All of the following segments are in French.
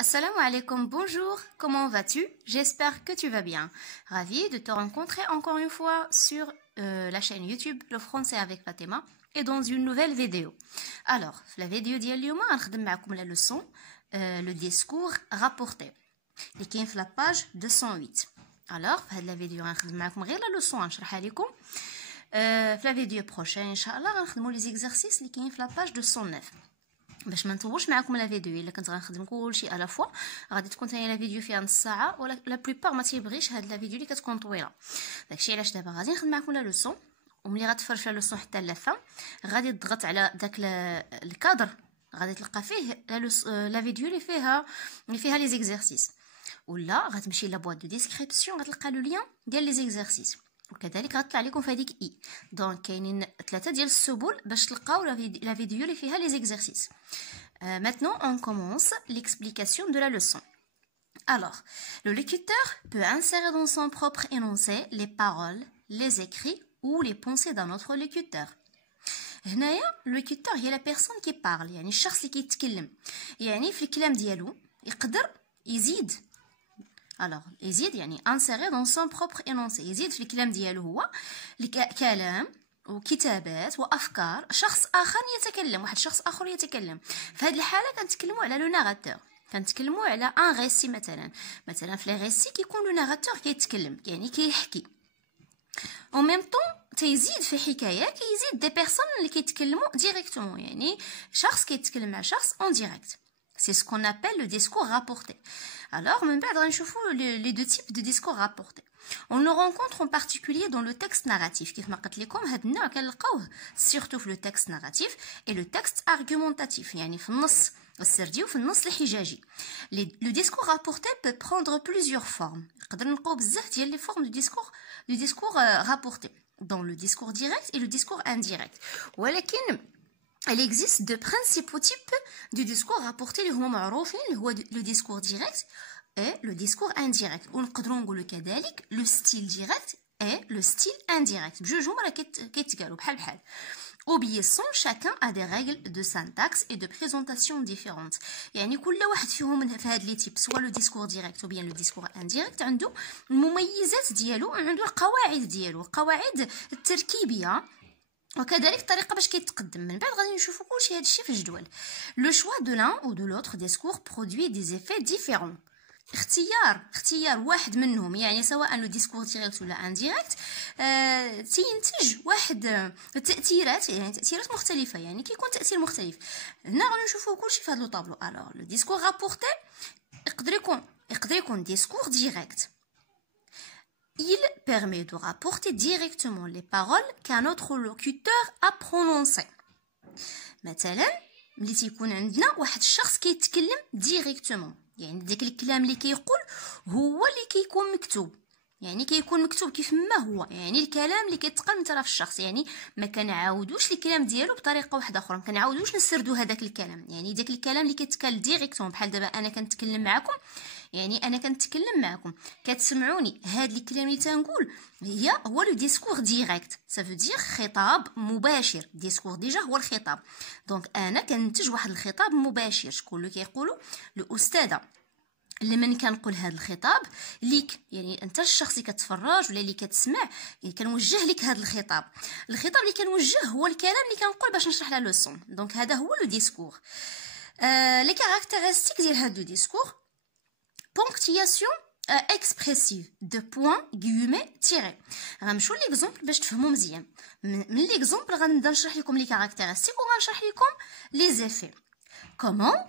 Assalamu alaikum, bonjour, comment vas-tu? J'espère que tu vas bien. Ravie de te rencontrer encore une fois sur la chaîne YouTube Le Français avec Fatima et dans une nouvelle vidéo. Alors, la vidéo ديال اليوم غنخدم معكم la leçon le discours rapporté اللي كاين في la page 208. Alors, في هاد la vidéo غنخدم معكم غير la leçon غنشرحها لكم. في la vidéo prochaine ان شاء الله غنخدموا les exercices اللي كاين في la page 209. باش ما نطولش معكم لا فيديو الا كنت غنخدم كلشي الا فوا غادي تكون ثاني لا فيديو فيها نص ساعه ولا لا بلوبار ما تيبغيش هاد لا فيديو اللي كتكون طويله. داكشي علاش دابا غادي نخدم معكم لا لوسون وملي غتفرج لا لوسون حتى لافا غادي تضغط على داك الكادر غادي تلقى فيه لا فيديو اللي فيها لي زيكزارسيس ولا غتمشي لا بواط دو ديسكريبسيون غتلقى لو لين ديال لي زيكزارسيس وكذلك غطلع لكم في هذيك اي دونك كاينين 3 ديال السبل باش تلقاو لا فيديو اللي فيها لي زيكزارسيس. Maintenant, on commence l'explication de la leçon. Alors, le locuteur peut insérer dans son propre énoncé les paroles, les écrits ou les pensées d'un autre locuteur. هنايا locuteur هي la personne qui parle يعني الشخص اللي كيتكلم يعني في الكلام ديالو يقدر يزيد يزيد يعني insérer dans son propre énoncé يزيد في الكلام ديالو هو كلام وكتابات وافكار شخص اخر يتكلم واحد شخص اخر يتكلم. في هذه الحاله كنتكلموا على لو ناراتور كنتكلموا على ان ريسي مثلا في لي ريسي كيكون لو ناراتور كيتكلم يعني كيحكي او ميم طون تيزيد في حكايه كيزيد دي بيرسون اللي كيتكلموا ديريكتومون يعني شخص كيتكلم مع شخص اون ديريكت. C'est ce qu'on appelle le discours rapporté. Alors, من بعد غنشوفوا les deux types de discours rapportés. On le rencontre en particulier dans le texte narratif. كيف ما قلت لكم هاد النوع كنلقاوه surtout في le texte narratif et le texte argumentatif يعني في النص السردي وفي النص الحجاجي. Le discours rapporté peut prendre plusieurs formes. نقدر نلقاو بزاف ديال لي formes du discours rapporté dans le discours direct et le discours indirect. ولكن il existe deux principaux types du discours rapporté اللي هما معروفين اللي هو le discours direct et le discours indirect. ونقدروا نقولوا كذلك le style direct et le style indirect. بجوج هما راه كيتقالوا بحال. Obéissant, chacun a des règles de syntaxe et de présentation différentes. يعني كل واحد فيهم في هاد لي تيب سواء لو ديسكور ديريكت او بيان لو ديسكور انديريكت عنده المميزات ديالو وعنده القواعد ديالو القواعد التركيبيه وكذلك الطريقه باش كيتقدم. من بعد غادي نشوفوا كلشي هادشي في الجدول. Le choix de l'un ou de l'autre discours produit des effets différents. اختيار واحد منهم يعني سواء لو ديسكور ديريكت ولا انديريكت تينتج واحد تاثيرات مختلفه يعني كيكون تاثير مختلف. هنا غادي نشوفوا كلشي في هذا لو طابلو. الوغ لو ديسكور رابورتي يقدر يكون ديسكور ديريكت. Il permet de rapporter directement les paroles qu'un autre locuteur a prononcées. مثلا ملي تيكون عندنا واحد الشخص كيتكلم ديريكتومون يعني داك الكلام اللي كيقول هو اللي كيكون مكتوب يعني كيكون مكتوب كيف ما هو يعني الكلام اللي كيتقال من طرف الشخص يعني ما كنعاودوش الكلام ديالو بطريقه واحده اخرى ما كنعاودوش نسردو هذاك الكلام يعني داك الكلام اللي كيتقال ديريكتوم بحال دابا انا كنتكلم معكم يعني انا كنتكلم معكم كتسمعوني هاد الكلام اللي تنقول هو لو ديسكور ديريكت ça veut dire خطاب مباشر. ديسكور ديجا هو الخطاب دونك انا كننتج واحد الخطاب مباشر. شكون اللي كيقولوا الاستاذه لمن كنقول هذا الخطاب ليك يعني انت الشخص اللي كتفرج ولا اللي كتسمع يعني كنوجه لك هذا الخطاب اللي كنوجه هو الكلام اللي كنقول باش نشرح لا لوسون. دونك هذا هو لو ديسكور. لي كاركتيرستيك ديال هذا لو ديسكور ponctuation expressive de points guillemets tirés. غنمشيو ليكزامبل باش تفهموا مزيان. من ليكزامبل غنبدا نشرح لكم لي كاركتيرستيك وغنشرح لكم لي زيفي. Comment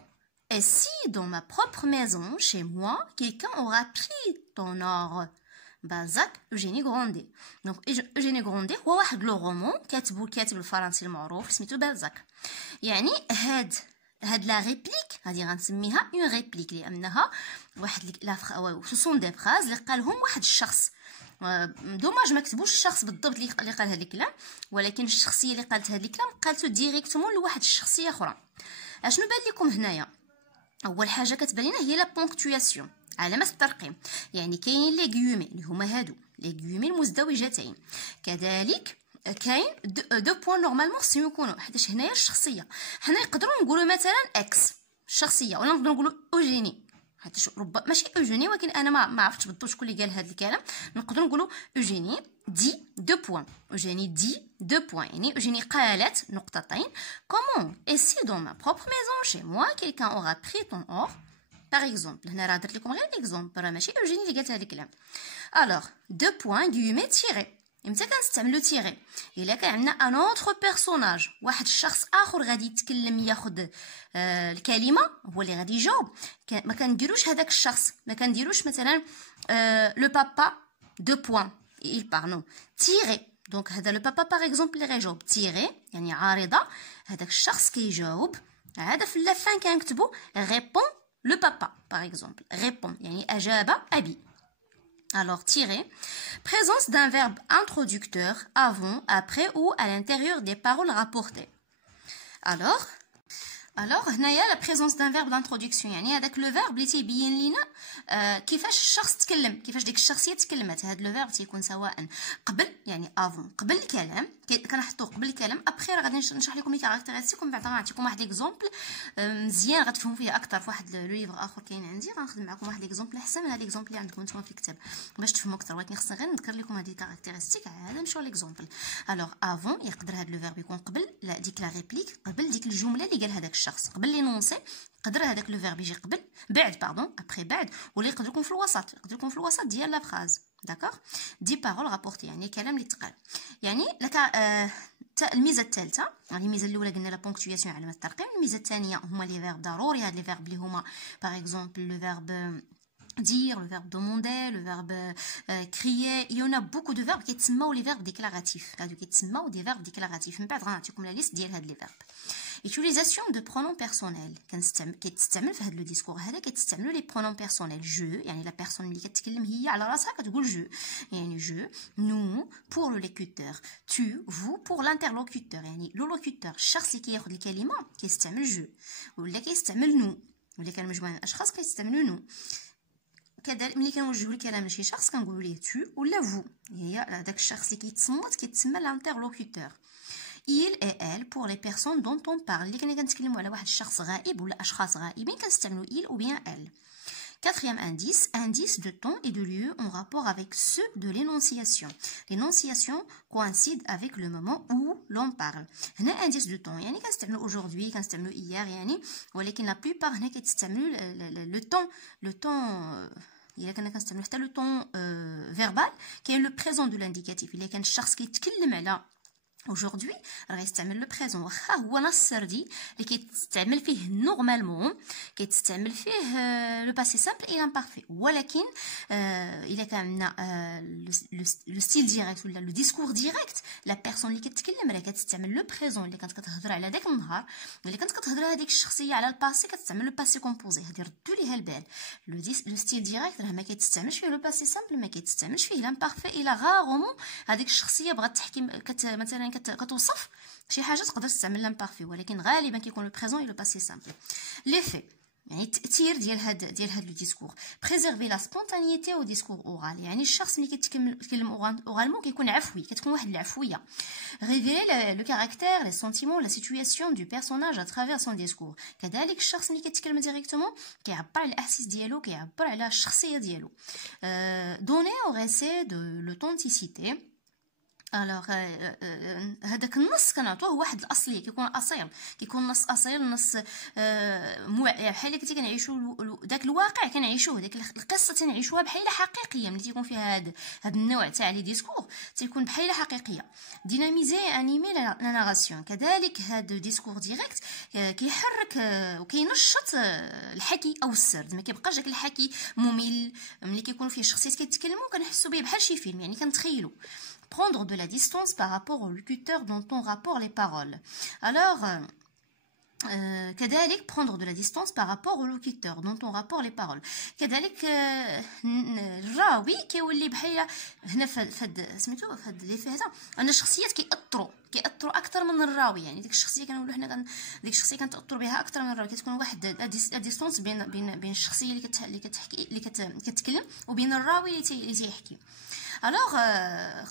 et si dans ma propre maison chez moi quelqu'un aura pris ton or. Balzac, Eugénie Grandet. Donc Eugénie Grandet هو واحد لو رومان كاتبو الكاتب الفرنسي المعروف سميتو بالزاك. يعني هاد لا ريبليك هادي غنسميها اون ريبليك لانها واحد سو سون دي فراز اللي قالهم واحد الشخص. دوماج ما كتبوش الشخص بالضبط اللي قال هاد الكلام ولكن الشخصيه اللي قالت هاد الكلام قالته ديريكتومون لواحد الشخصيه اخرى. اشنو بان لكم هنايا؟ اول حاجه كتبان لنا هي لا بونكتواسيون علامه الترقيم يعني كاينين لي غيومي اللي هما هادو لي غيومي المزدوجتين كذلك كاين دو بوين نورمالمون خصهم يكونوا حيتاش هنايا الشخصيه حنا نقدروا نقولوا مثلا اكس الشخصيه ولا نقدروا نقولوا اوجيني حيت ربما ماشي اوجيني، ولكن انا ما عرفتش بالضبط شكون اللي قال هذا الكلام. نقدروا نقولوا اوجيني دي دو بوين، اوجيني دي دو بوين، يعني اوجيني قالت نقطتين. كومون اي سي دون ما بروبر ميزون شي موا كيلكان اورا بري طون اور باغ اكزومبل. هنا راه درت لكم غير اكزومبل، راه ماشي اوجيني اللي قالت هذا الكلام. الوغ دو بوين غيومي تيري، امتى كنستعملو تيري؟ الا كان عندنا ان اوتر بيرسوناج، واحد الشخص اخر غادي يتكلم ياخذ الكلمه، هو اللي غادي يجاوب. ما كنديروش هذاك الشخص، ما كنديروش مثلا لو بابا دو بوين il parle تيري. دونك هذا لو بابا باغ اكزومبل اللي غيجاوب تيري يعني عارضه، هذاك الشخص كيجاوب. هذا في لافان كنكتبو ريبون لو بابا باغ اكزومبل، ريبون يعني اجاب ابي. Alors, tirer, présence d'un verbe introducteur avant, après ou à l'intérieur des paroles rapportées. Alors, هنايا la présence d'un verbe d'introduction، يعني هذاك لو فيرب اللي تيبين لينا كيفاش الشخص تكلم، كيفاش ديك الشخصيه تكلمت. هذا لو فيرب تيكون سواء قبل يعني افون، قبل الكلام، كنحطوه قبل الكلام. ابخي راه غادي نشرح لكم لي كاركتيرستيك، ومن بعد غنعطيكم واحد اكزومبل مزيان غتفهموا فيه اكثر. في واحد لو ليفر اخر كاين عندي غنخدم معكم واحد اكزومبل احسن من هذا الاكزومبل اللي عندكم نتوما في الكتاب باش تفهموا اكثر، ولكن خصني غير نذكر لكم هذه الكاركتيرستيك عاد نمشيو ليكزومبل. الوغ افون يقدر هذا لو فيرب يكون قبل ديك لا ريبليك، قبل ديك الجمله اللي قال هذاك الشخص، قبل لي نونسي. يقدر هذاك لو فيرب يجي قبل، بعد باردون ابخي بعد، ولا يقدر يكون في الوسط، يقدر يكون في الوسط ديال لا فراز. داكوغ دي بارول رابورتي يعني كلام اللي تقال. يعني لك الميزه الثالثه، يعني الميزه الاولى قلنا لا بونكتوياسيون علامه الترقيم، الميزه الثانيه هما لي فيرب ضروري. هاد لي فيرب اللي هما باغ اكزومبل لو فيرب dire, le verbe demander, le verbe crier. Il y en a beaucoup de verbes qui sont les verbes déclaratifs. Qui sont des verbes déclaratifs. من بعد غنعطيكم لا ليست ديال هاد لي فيرب. Utilisation de pronoms personnels. كتستعمل في هاد لو ديسكور هذا كتستعملوا لي pronoms personnels. Je يعني لا بيرسون اللي كتكلم هي على راسها كتقول je. يعني je, nous pour le locuteur, tu, vous pour l'interlocuteur. يعني لو لوكوتور الشخص اللي كياخذ الكلمه كيستعمل je ولا كيستعمل nous. ولا كان مجموعه من الاشخاص كيستعملوا nous. كذلك ملي كنوجهوا الكلام لشي شخص كنقولوا ليه tu ولا vous، هي داك الشخص اللي كيتسمى l'interlocuteur. il et elle pour les personnes dont on parle. اللي كنتكلموا على واحد الشخص غائب ولا اشخاص غائبين كنستعملوا il ou bien elle. Quatrième indice, indice de temps et de lieu en rapport avec ceux de l'énonciation. L'énonciation coïncide avec le moment où l'on parle. هنا indice de temps يعني كنستعملوا aujourd'hui كنستعملوا hier يعني، ولكن la plupart هنا كتستعملوا le temps إلا كنا كنستعملوا حتى لو طون فيربال. كاين لو بريزون دو لانديكاتيف، إلا كان الشخص كيتكلم على aujourd'hui راه يستعمل لو بريزون، واخا هو نص السردي اللي كيتستعمل فيه نورمالمون كيتستعمل فيه لو باسي سامبل اي لامبارفي. ولكن الا كان عندنا لو ستيل ديريكت ولا لو ديسكور ديريكت، لا بيرسون اللي كتكلم راه كتستعمل لو بريزون. اللي كانت كتهضر على داك النهار، اللي كانت كتهضر على ديك الشخصيه على الباسي كتستعمل لو باسي كومبوزي. هادي ردوا ليها البال. لو ستيل ديريكت راه ما كيتستعملش فيه لو باسي سامبل، ما كيتستعملش فيه لامبارفي الا غارومون هذيك الشخصيه بغات تحكي مثلا كتوصف شي حاجه تقدر تستعمل لامبارفي، ولكن غالبا كيكون لو بريزون لو باسي سامبل. لي في يعني التاثير ديال هاد لو ديسكور. بريزيرفي لا سبونتانيتي او ديسكور اورال، يعني الشخص اللي كيتكلم اورالمون كيكون عفوي، كتكون واحد العفويه. ريفيلي لو كاركتير لي سونتيمون لا سيتوياسيون دو بيرسوناج ا ترافير سون ديسكور. كذلك الشخص اللي كيتكلم ديريكتومون كيعبر على الاحاسيس ديالو، كيعبر على الشخصيه ديالو. دوني او ريسي دو لوتونتيسيتي. الوغ هذاك النص كنعطوه واحد الاصليه، كيكون اصيل، كيكون نص اصيل، نص بحال كنتي كنعيشوا داك الواقع كنعيشوه، داك القصه تنعيشوها بحال حقيقيه. ملي تيكون فيها هاد النوع تاع لي ديسكور تيكون بحال حقيقيه. ديناميزي انيمي لا ناراسيون. كذلك هاد ديسكور ديريكت كيحرك وكينشط الحكي او السرد، ما كيبقاش داك الحكي ممل. ملي كيكونوا فيه شخصيات كيتكلموا كنحسوا به بحال شي فيلم، يعني كنتخيلوا. Prendre de la distance par rapport au locuteur dont on rapporte les paroles. Alors, كذلك prendre de la distance par rapport au locuteur dont on rapporte les paroles. كذلك الراوي كيولي بحال هنا فهاد سميتو فهاد لي فيه هذا ان الشخصيات كيأثروا اكثر من الراوي. يعني ديك الشخصيه كنقولوا حنا ديك الشخصيه كنتأثروا بها اكثر من الراوي. كتكون واحد لا ديستونس بين الشخصيه اللي كتحكي اللي كتكلم وبين الراوي اللي تيحكي. الوغ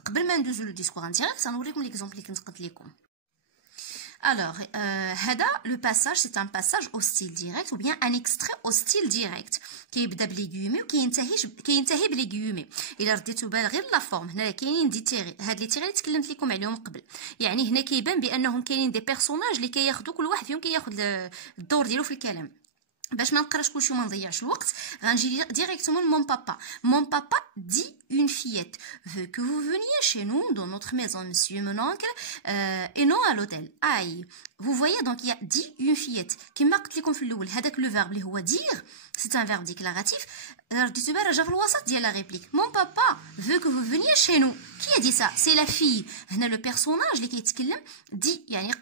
قبل ما ندوزو لو ديسكور ان ديريكت غنوريكم ليكزومبل اللي كنت قلت لكم. Alors, le passage, c'est un passage au style direct ou bien un extrait au style direct. كيبدا بليغيومي وكينتهي بليغيومي. إلا رديتو بال غير لا فورم هنا كاينين دي تيغي، هاد لي تيغي اللي تكلمت لكم عليهم قبل. يعني هنا كيبان بأنهم كاينين دي بيرسوناج اللي كياخذوا كل واحد فيهم كياخذ الدور ديالو في الكلام. باش ما نقراش كلشي وما نضيعش الوقت غنجي ديريكتومون mon papa dit une fillette veut que vous veniez chez nous dans notre maison monsieur mon oncle et non à l'hôtel. Aïe, vous voyez donc il y a dit une fillette كما قلت لكم في الاول هذاك لو فيرب اللي هو dire c'est un verbe déclaratif. رديتو بالك جا في الوسط ديال لا ريبليك mon papa veut que vous veniez chez nous. qui a dit ça? c'est la fille. هنا لو بيرسوناج اللي كيتكلم دي يعني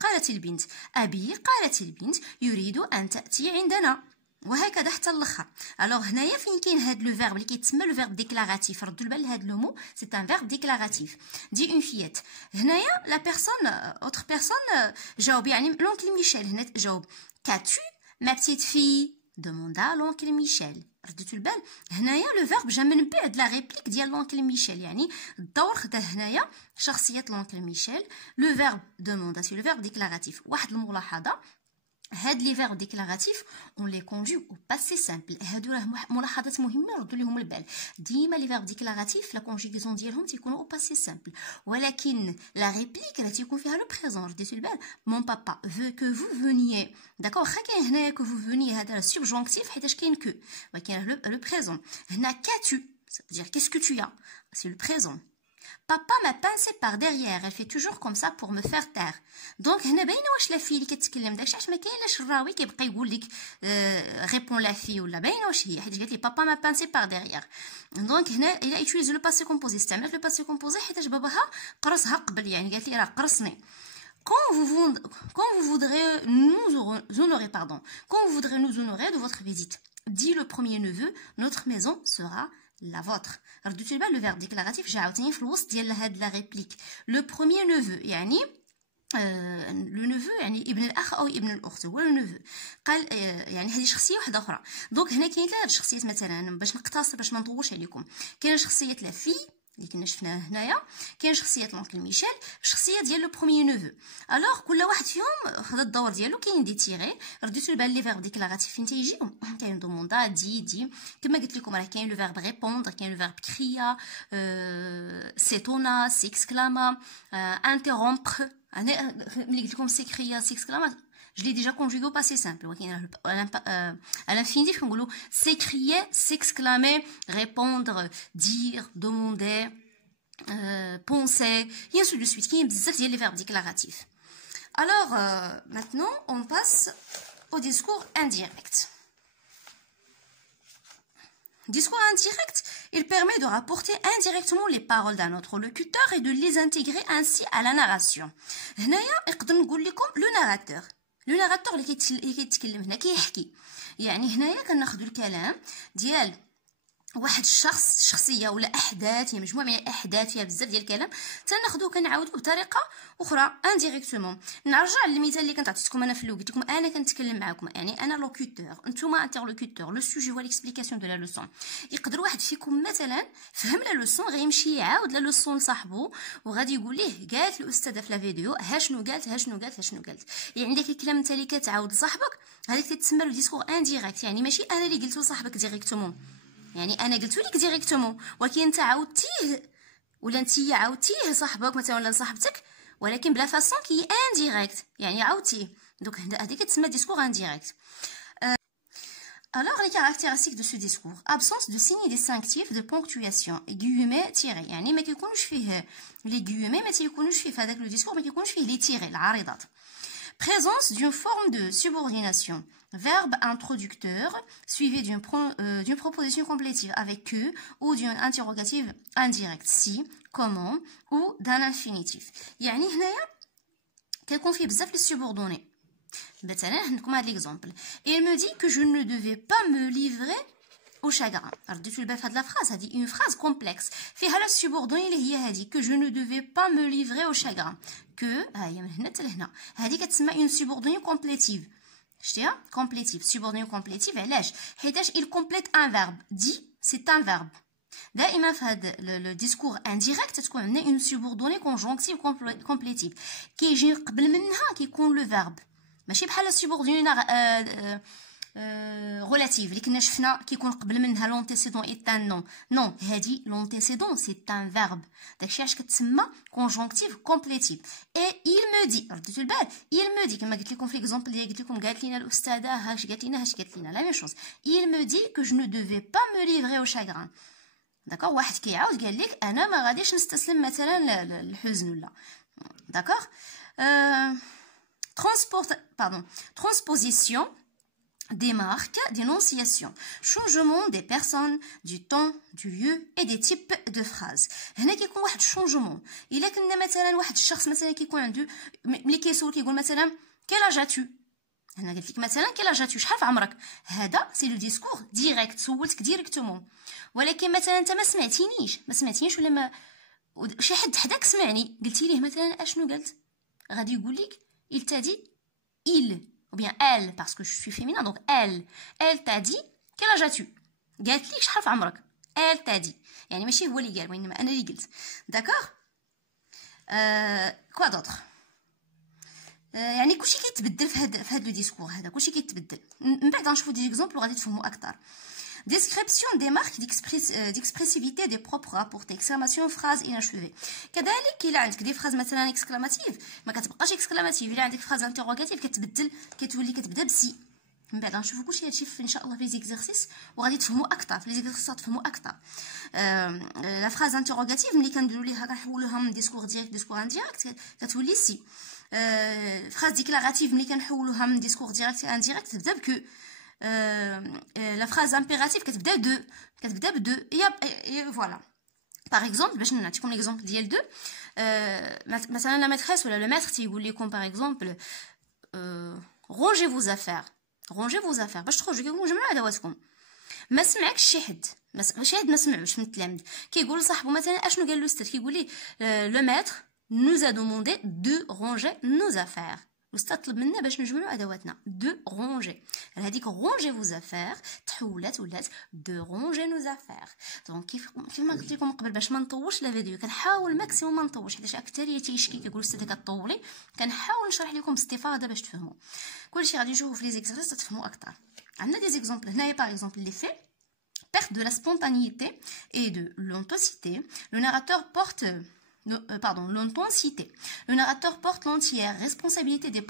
قالت البنت. ابي قالت البنت يريد ان تاتي عندنا وهكذا حتى الاخر. الوغ هنايا فين كاين هاد لو فيرب اللي كيتسمى لو فيرب ديكلاراتيف. ردوا البال لهاد لو مو سي ان فيرب ديكلاراتيف. دي اون فيت هنايا لا بيرسون اوتر بيرسون جاوب يعني لونكل ميشيل. هنا جاوب كاتو ما بتيت في demanda لونكل ميشيل. رديتو البال هنايا لو فيرب جا من بعد لا ريبليك ديال لونكل ميشيل يعني الدور خداه هنايا شخصيه لونكل ميشيل. لو فيرب demanda سي لو فيرب ديكلاراتيف. واحد الملاحظه هاد لي فيرب ديكلاراتيف اون لي كونجوغ او باسي سامبل. هادو راه ملاحظات مهمه ردوا ليهم البال. ديما لي فيرب ديكلاراتيف لا كونجوغيزون ديالهم تيكونوا او باسي سامبل ولكن لا ريبليك راه تيكون فيها لو بريزون. رديتو البال مون بابا فو كو فو فونيي داكوغ. واخا كاين هنايا كو فو فونيي هذا سوبجونكتيف حيتاش كاين كو ولكن لو بريزون. هنا كاتو c'est-à-dire qu'est-ce que tu as c'est le présent. Papa m'a pincé par derrière. Elle fait toujours comme ça pour me faire taire. Donc هنا باينه واش لا في اللي كتكلم داكشي علاش ما كاينلاش الراوي كيبقى يقول لك ريبون لا في ولا باينه واش هي حيت قالت لي بابا ما pincé par derrière. دونك هنا الى يوتيليز لو باسي كومبوزي. استعملت لو باسي كومبوزي حيتاش باباها قرصها قبل يعني قالت لي راه قرصني. Quand vous voudrez nous honorer de votre visite, dit le premier neveu, notre maison sera la vôtre. رديتو البال لو فيرب ديكلاراتيف جا عاوتاني في الوسط ديال هاد لا ريبليك. لو بروميير نوفو يعني لو نوفو يعني ابن الاخ او ابن الاخت هو لو نوفو. قال يعني هذه شخصيه واحده اخرى. دونك هنا كاين ثلاث شخصيات مثلا باش نقتصر باش ما نطولش عليكم. كاين شخصيه لا في اللي كنا شفناها هنايا، كاين شخصيه لونكل ميشيل، شخصيه ديال لو بروميير نوفو. الوغ كل واحد فيهم خدا الدور ديالو. كاين دي تيغي رديتو البال لي فيرب ديكلاراتيف فين تيجيو. كاين دوموندا دي كما قلت لكم راه كاين لو فيرب ريبوندر، كاين لو فيرب كريا، سيتونا، سيكسكلاما، انترومبر. انا ملي قلت لكم سيكريا سيكسكلاما je l'ai déjà conjugué au passé simple. À l'infinitif, on dit s'écrier, s'exclamer, répondre, dire, demander, penser, et ainsi de suite. Il y a beaucoup de verbes déclaratifs. Alors, maintenant, on passe au discours indirect. Discours indirect, il permet de rapporter indirectement les paroles d'un autre locuteur et de les intégrer ainsi à la narration. هنايا نقدر نقول لكم le narrateur. لو ناراتور اللي كيتكلم هنا كيحكي. يعني هنايا كناخذوا الكلام ديال واحد الشخص، شخصيه ولا احداث، هي مجموعه من الاحداث فيها بزاف ديال الكلام، تناخذوه كنعاودوه بطريقه اخرى انديريكتومون. نرجع للمثال اللي كنت عطيتكم انا في الاول، قلت لكم انا كنتكلم معكم، يعني انا لوكوتور، نتوما انترلوكوتور. لو سوجي هو ليكسبليكاسيون دو لا لوسون. يقدر واحد فيكم مثلا فهم لا لوسون غيمشي يعاود لا لوسون لصاحبو وغادي يقول ليه قالت الاستاذه في لا فيديو ها شنو قالت ها شنو قالت ها شنو قالت. يعني داك الكلام انت اللي كتعاود لصاحبك هذاك تتسمى لو ديسكور انديريكت. يعني ماشي انا اللي قلتو لصاحبك ديريكتومون، يعني انا قلت لك ديريكتومون ولكن انت عاودتيه ولا انتيا عاودتيه صاحبك مثلا ولا صاحبتك ولكن بلا فاصون كي انديريكت، يعني عاودتيه. دونك هذيك كتسمى ديسكور انديريكت. Alors, les caractéristiques de ce discours: absence de signes distinctifs de ponctuation, guillemets tirés. يعني ما كيكونوش فيه les guillemets، ما تيكونوش فيه في هذاك لو ديسكور، ما كيكونوش فيه les tirés العارضات. Présence d'une forme de subordination. Verbe introducteur suivi d'une proposition complétive avec que ou d'une interrogative indirecte si, comment ou d'un infinitif. يعني هنايا كيكون فيه بزاف لي subordonnés. مثلا عندكم هاد ليكزامبل: il me dit que je ne devais pas me livrer au chagrin. رديتو البال في هاد لا فراز، هادي اون فراز كومبلكس فيها لا سوبوردوني اللي هي هادي que je ne devais pas me livrer au chagrin. que ها هي من هنا حتى لهنا، هادي كتسمى اون سوبوردوني كومبليتيف. شتيها كومبليتيف، سوبوردوني كومبليتيف علاش؟ حيتاش il complète un verbe. dit c'est un verbe دائما في هذا لو ديسكور انديريكت تكون عندنا اون سوبوردوني كونجونكتيف كومبليتيف كيجي قبل منها كيكون لو فيرب ماشي بحال السوبوردوني relative اللي كنا شفنا كيكون قبل منها لونتيسيدون اي تان نون نون هادي لونتيسيدون سي تان فيرب داكشي علاش كتسمى كونجونكتيف كومبليتيف اي il me dit رديتو البال il me dit كما قلت لكم في ليكزامبل اللي قلت لكم قالت لينا الاستاذه هاش قالت لنا لا ميم شوز il me dit que je ne devais pas me livrer au chagrin داكوغ واحد كيعاود قال لك انا ما غاديش نستسلم مثلا للحزن ولا داكوغ transposition des marques d'énonciation, changement des personnes, du temps, du lieu et des types de phrases. هنا كيكون واحد changement. إلا كنا مثلا واحد الشخص مثلا كيكون عنده ملي كيسول كيقول مثلا quel âge as-tu؟ هنا قلت لك مثلا quel âge as-tu شحال في عمرك؟ هذا سي لو ديسكور ديريكت سولتك ديريكتومون. ولكن مثلا انت ما سمعتينيش ولا ما شي حد حداك سمعني قلتي ليه مثلا اشنو قلت غادي يقول لك il t'a dit il ou bien elle parce que je suis féminin donc elle t'a dit quel âge as-tu قالت لك شحال في عمرك elle t'a dit يعني ماشي هو اللي قال وانما انا اللي قلت داكوغ كوا دوطر يعني كلشي كيتبدل في هاد لو ديسكور هذا كلشي كيتبدل من بعد غنشوفوا دي اكزومبل وغادي تفهموا اكثر description des marques d'expressivité des propres rapportés exclamation phrase inachevée كذلك الا عندك دي فراز مثلا اكسكلاماتيف ما كتبقاش اكسكلاماتيف الا عندك فراز انتروغاتيف كتبدل كتبدا بسي من بعد غنشوفوا كلشي هادشي ان شاء الله في ليزيكزارسيس وغادي تفهموا اكثر في ليزيكزارسيس تفهموا اكثر لا فراز انتروغاتيف ملي كنديروا ليها كنحولوها من ديسكور ديريكت ديسكور انديريكت كتولي سي فراز ديكلاراتيف ملي كنحولوها من ديسكور ديريكت انديريكت تبدا بكو la phrase impérative كتبدا بدو voilà par exemple باش نعطيكم ليكزامبل ديال دو مثلا لا ماتريس ولا لو ماتر تيقول لكم par exemple rangez vos affaires باش تخرجوا كيقولوا جمعوا ادواتكم ما سمعكش شي حد ما سمعوش من التلاميذ كيقول لصاحبو مثلا اشنو قال له الاستاذ كيقول ليه لو ماتر nous a demandé de ranger nos affaires الاستاذ طلب منا باش نجمعوا ادواتنا دو رونجي هذيك رونجي فوز افير تحولات ولات دو رونجي نوز افير دونك كيف ما قلت لكم قبل باش ما نطولش لا فيديو كنحاول ماكسيموم ما نطولش حيت اكثريه تيشكي كيقول الاستاذ كطولي كنحاول نشرح لكم باستفاضه باش تفهموا كلشي غادي نشوفوا في لي زيكزارسيس تفهموا اكثر عندنا دي زيكزامبل هنايا باغ اكزومبل لي في perte de la spontanéité et de l'authenticité le narrateur porte l'intensité. Le narrateur porte l'entière responsabilité des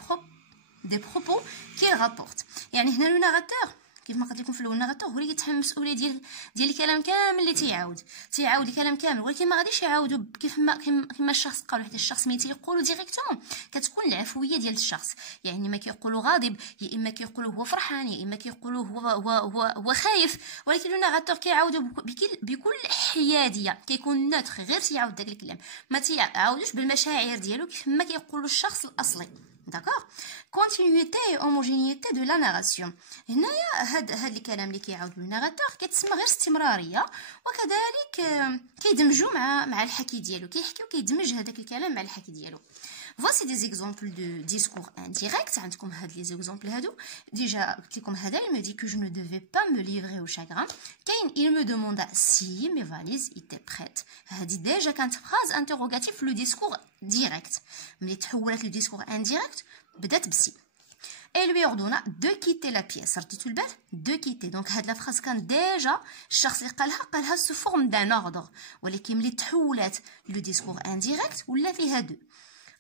propos qu'il rapporte. يعني هنا le narrateur كيف ما قلت لكم في الاول الناراتور هو اللي كيتحمل المسؤوليه ديال الكلام كامل اللي تيعاود الكلام كامل ولكن ما غاديش يعاودوا كيما الشخص قالوا حيت الشخص ملي تيقولوا ديريكتومون كتكون العفويه ديال الشخص يعني ما كيقولوا غاضب يا اما كيقولوا هو فرحان يا اما كيقولوا هو خايف ولكن الناراتور كيعاودوا بكل حياديه كيكون نوتر غير تيعاود داك الكلام ما تيعاودوش بالمشاعر ديالو كيف ما كيقولوا الشخص الاصلي d'accord continuité et homogénéité de la narration هنايا هاد الكلام اللي كيعاود الناراتور كيتسمى غير استمراريه وكذلك كيدمجوا مع الحكي ديالو كيحكي وكيدمج هذاك الكلام مع الحكي ديالو voici des exemples de discours indirect عندكم هاد لي زيكزامبل هادو ديجا قلت لكم هذا il me dit que je ne devais pas me livrer au chagrin كاين il me demanda si mes valises étaient prêtes هادي ديجا كانت فراز انتروغاتيف لو ديسكور ديريكت ملي تحولت لو ديسكور انديريكت بدات بسي et lui ordonna de quitter la pièce رديتو البال de quitter donc هاد لا فراز كان ديجا الشخص اللي قالها سو فورم دان اوردر ولكن ملي تحولت لو ديسكور انديريكت ولا فيها دو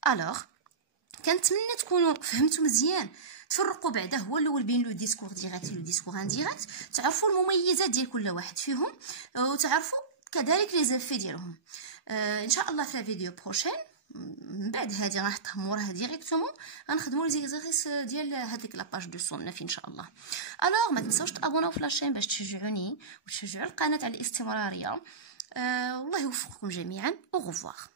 الوغ كنتمنى تكونوا فهمتوا مزيان تفرقوا بعدا هو الاول بين لو ديسكور ديريكت و لو ديسكور انديريكت تعرفوا المميزات ديال كل واحد فيهم وتعرفوا كذلك لي زيفي ديالهم ان شاء الله في الفيديو بروشين من بعد هذه غنحطها موراها ديريكتومون غنخدموا لي زيكزارسيس ديال هذيك لاباج دو صنف ان شاء الله الوغ ما تنساوش تابوناو في لاشين باش تشجعوني وتشجعوا القناه على الاستمراريه والله يوفقكم جميعا au revoir